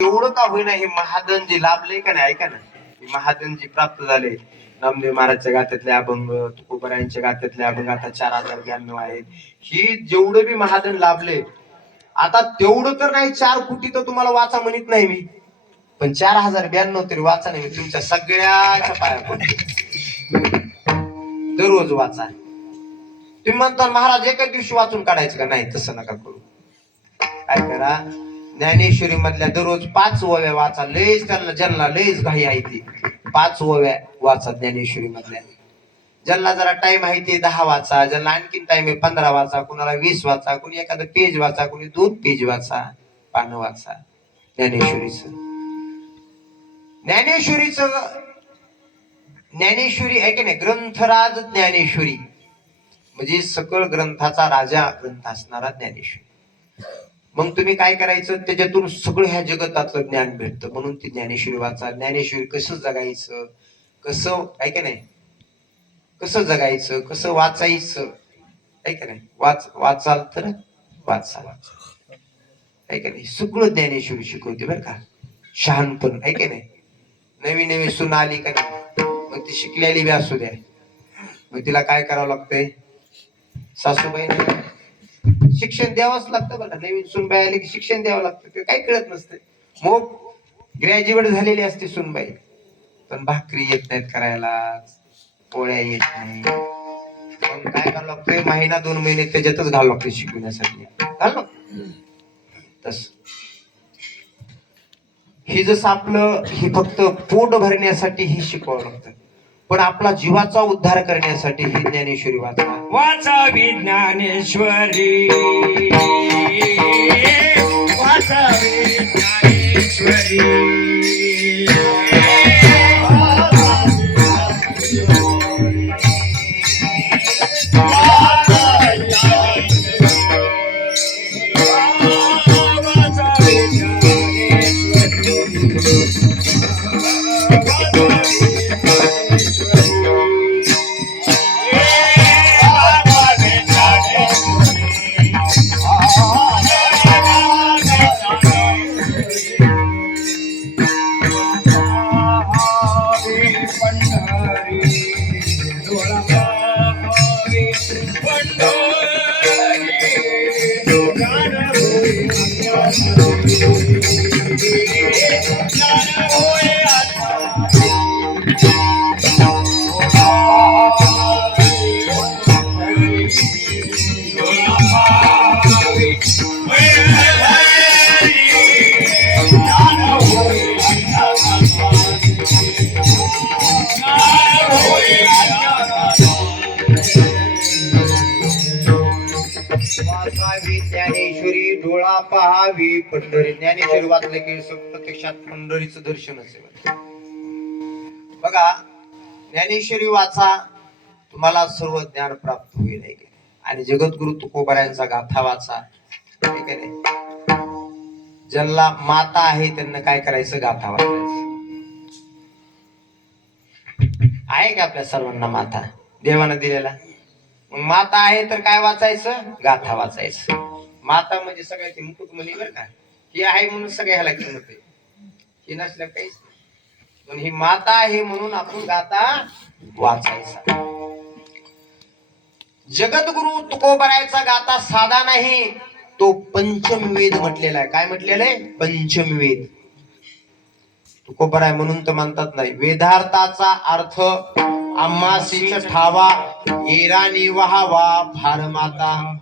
एवढं का होईना हे महादन जे लाभले का नाही, ऐका ना, महादन जे प्राप्त झाले नामदेव महाराजच्या गात्यातले अभंग, तुकोबरायांच्या गात्यातले अभंग आता 4092 आहेत. ही जेवढं बी महादन लाभले, आता तेवढं तर नाही 4 कोटी तर तुम्हाला वाचा म्हणत नाही मी, पण 4092 तरी वाचा नाही. मी तुमच्या सगळ्याच्या पाया पडतो, दररोज वाचा. तुम्ही म्हणता महाराज एका दिवशी वाचून काढायचं का? नाही, तसं नका करू. काय करा, ज्ञानेश्वरी मधल्या दररोज 5 ओव्या वाचा. लयच त्यांना ज्यांना लयच घाई आहे ती 5 ओव्या वाचा ज्ञानेश्वरी मधल्या. ज्यांना जरा टाइम आहे ते 10 वाचा, ज्यांना आणखीन टाइम आहे 15 वाचा, कुणाला 20 वाचा, कुणी एखादं पेज वाचा, कुणी 2 पेज वाचा, पानं वाचा ज्ञानेश्वरीचं. ज्ञानेश्वरी आहे की नाही, ग्रंथराज ज्ञानेश्वरी म्हणजे सकळ ग्रंथाचा राजा ग्रंथ असणारा ज्ञानेश्वरी. मग तुम्ही काय करायचं, त्याच्यातून सगळं ह्या जगतातलं ज्ञान भेटतं. म्हणून ती ज्ञानेश्वरी वाचा. ज्ञानेश्वरी कसं जगायचं, कसं आहे की नाही, कसं जगायचं, कसं वाचायचं आहे की नाही, वाचाल तर वाचाल आहे की नाही, सगळं ज्ञानेश्वरी शिकवते बरं का. शहाणपण आहे की नाही. नवी नवी सून आली का नाही, मग ती शिकलेली बी असू द्या, मग तिला काय करावं लागतंय, सासूबाईने शिक्षण द्यावंच लागतं बघा. नवीन सुनबाई आली की शिक्षण द्यावं लागतं, ते काही कळत नसते. मग ग्रॅज्युएट झालेली असते सुनबाई, पण भाकरी येत नाहीत करायला, पोळ्या येत नाही. मग काय करावं लागतंय, महिना 2 महिने त्याच्यातच घालावं लागतं शिकवण्यासाठी. घाल तस ही जसं आपलं ही फक्त पोट भरण्यासाठी ही शिकवावं लागतं, पण आपला जीवाचा उद्धार करण्यासाठी ही ज्ञानेश्वरी वाचा. वाचावी ज्ञानेश्वरी, वाचावी ज्ञानेश्वरी. ज्ञानेश्वरी डोळा पहावी पंढरी. ज्ञानेश्वरी वाचले की प्रत्यक्षात पंढरीचं दर्शन असेल बघा. ज्ञानेश्वरी वाचा, तुम्हाला सर्व ज्ञान प्राप्त होईल. आणि जगद्गुरु तुकोबरायांचा गाथा वाचा, ठीक आहे. ज्यांना माता आहे त्यांना काय करायचं, गाथा वाचायचं. आहे का आपल्या सर्वांना माता देवानं दिलेला? मग माता आहे तर काय वाचायचं, गाथा वाचायचं. माता म्हणजे सगळ्याची मुकुट म्हणी बरं का. ही आहे म्हणून सगळ्याला किंमत आहे, ही नसल्या काहीच नाही. पण ही माता आहे म्हणून आपण गाथा वाचायचा. जगद्गुरु तुकोबरायचा गाथा साधा नाही, तो पंचमवेद म्हटलेला आहे. काय म्हटलेलं आहे, पंचमवेद. तुकोबराय म्हणून तर म्हणतात नाही, वेदार्थाचा अर्थ आम्हासीच ठावा, एरानी वहावा फार माता.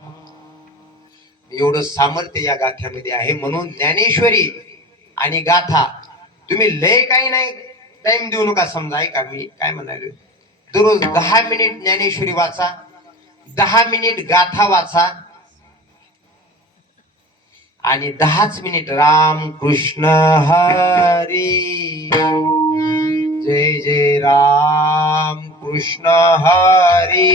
एवढं सामर्थ्य या गाथ्यामध्ये आहे. म्हणून ज्ञानेश्वरी आणि गाथा तुम्ही लय काही नाही टाइम देऊ नका. समजा ऐका मी काय म्हणालो, दररोज 10 मिनिट ज्ञानेश्वरी वाचा, 10 मिनिट गाथा वाचा, आणि 10च मिनिट राम कृष्ण हरी, जय जय राम कृष्ण हरी,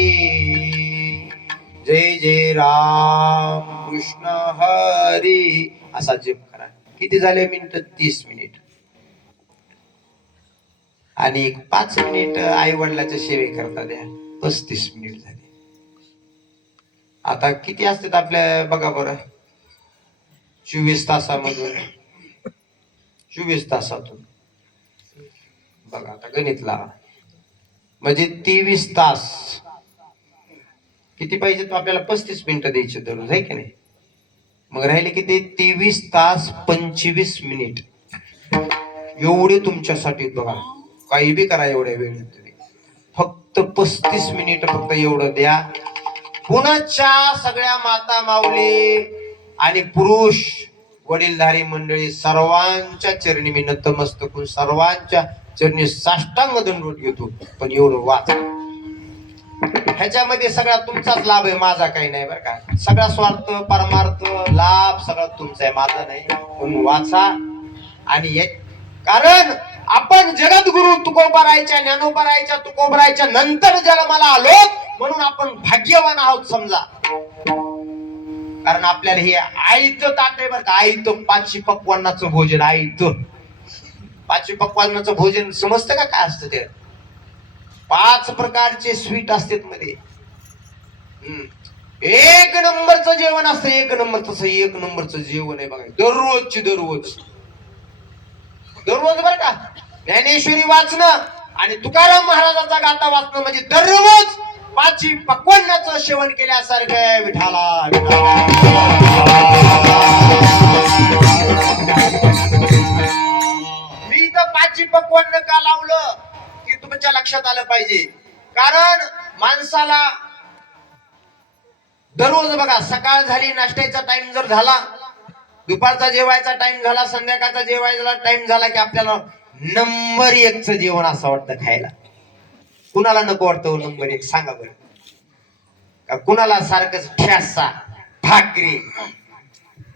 जय जय राम कृष्ण हरी असा जप करा. किती झाले मिनिट, 30 मिनिट. आणि 5 मिनिट आई वडिलाच्या सेवे करता द्या, 35 मिनिट झाले. आता किती असतात आपल्या बघा बरं, 24 तासामधून 24 तासातून. बघा आता गणित लावा, म्हणजे 23 तास किती पाहिजे, तो आपल्याला 35 मिनिटं द्यायचे दररोज, आहे की नाही? मग राहिले किती, 23 तास 25 मिनिट एवढे तुमच्यासाठी. बघा काही बी करा एवढ्या वेळेत तुम्ही, फक्त 35 मिनिट फक्त एवढं द्या. पुण्याच्या सगळ्या माता माऊली आणि पुरुष वडीलधारी मंडळी सर्वांच्या चरणी मी नतमस्तक होऊन सर्वांच्या चरणी साष्टांग दंडवत घेतो. पण एवढं वाचा, ह्याच्यामध्ये सगळा तुमचाच लाभ आहे, माझा काही नाही बरं का. सगळा स्वार्थ परमार्थ लाभ सगळा तुमचा आहे, माझा नाही. म्हणून वाचा. आणि कारण आपण जगद्गुरु तुकोबारायच्या ज्ञानोबारायच्या तुकोबारायच्या नंतर जन्माला आलो म्हणून आपण भाग्यवान आहोत समजा. कारण आपल्याला हे आईचं ताट आहे बरं का, आईचं 5 पक्वान्नाचं भोजन. आईचं 5 पक्वान्नाचं भोजन समजतं का काय असतं ते? 5 प्रकारचे स्वीट असतात मध्ये. एक नंबरचं जेवण असतं, एक नंबर. तसं एक नंबरचं जेवण आहे बघा, दररोजची दररोज बरं का. ज्ञानेश्वरी वाचणं आणि तुकाराम महाराजांचा गाथा वाचणं म्हणजे दररोज 5 पक्वान्नाचं सेवन केल्यासारखं आहे. विठाला मी तर 5 पक्वान्न का लावलं की तुमच्या लक्षात आलं पाहिजे. कारण माणसाला दररोज बघा, सकाळ झाली नाश्त्याचा टाइम जर झाला, दुपारचा जेवायचा टाइम झाला, संध्याकाळचा जेवायचा टाइम झाला की आपल्याला नंबर 1चं जेवण असं वाटतं खायला. कुणाला नको वाटतं नंबर 1? सांगा बरं. का कुणाला सारखंच ठ्यासा भाकरी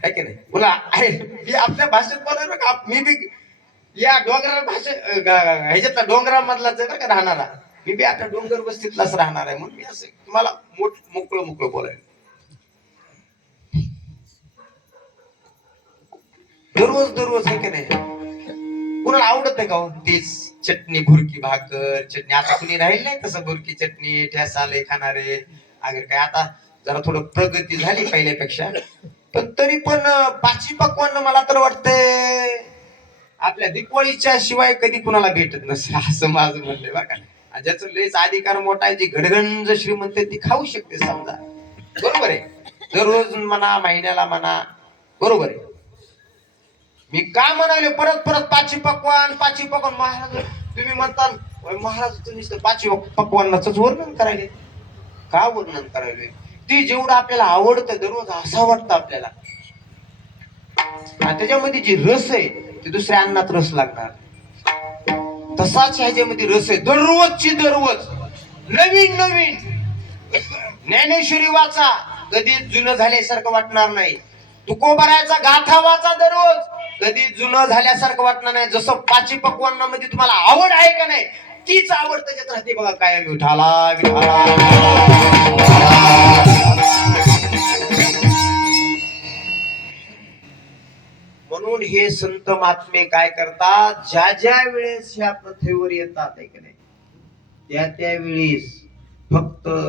आहे की नाही? कुणा आपल्या भाषेत बोलायला का, मी बी या डोंगरा ह्याच्यातला डोंगरामधलाच आहे बरं का राहणारा. मी बी आता डोंगर वस्तीतलाच राहणार आहे, म्हणून मी असं तुम्हाला मोकळं बोलायला. दररोज आहे की नाही? कुणाला आवडत आहे का हो तेच चटणी, भुरकी भाकर चटणी? आता कुणी राहील नाही तसं भुरकी चटणी ठ्यासा लय खाणारे. अगर काय आता जरा थोडं प्रगती झाली पहिल्यापेक्षा, पण तरी पण 5 पक्वान्न मला तर वाटतंय आपल्या दिवाळीच्या शिवाय कधी कुणाला भेटत नसेल, असं माझं म्हणणं बघा. ज्याचं लयच अधिकार मोठा आहे, जी घडगंज श्रीमंत ती खाऊ शकते समजा, बरोबर आहे. दररोज म्हणा, महिन्याला म्हणा, बरोबर आहे. मी का म्हणाले परत 5 पक्वान महाराज तुम्ही म्हणता, महाराज तुम्ही 5 पक्वान्नाच वर्णन करायले. का वर्णन करायले? ती जेवढं आपल्याला आवडतं दररोज असं वाटतं आपल्याला, त्याच्यामध्ये जी रस आहे ती दुसऱ्या अन्नात रस लागणार. तसाच ह्याच्यामध्ये रस आहे, दररोजची दररोज नवीन. ज्ञानेश्वरी वाचा, कधी जुनं झाल्यासारखं वाटणार नाही. तुकोबारायचा गाथा वाचा दररोज, कधी जुनं झाल्यासारखं वाटणार नाही. जसं 5 पक्वान्नामध्ये तुम्हाला आवड आहे का नाही, तीच आवड त्याच्यात राहते बघा कायम. विठाला म्हणून हे संत महात्मे काय करतात, ज्या वेळेस ह्या पृथ्वीवर येतात आहे की नाही, त्या वेळेस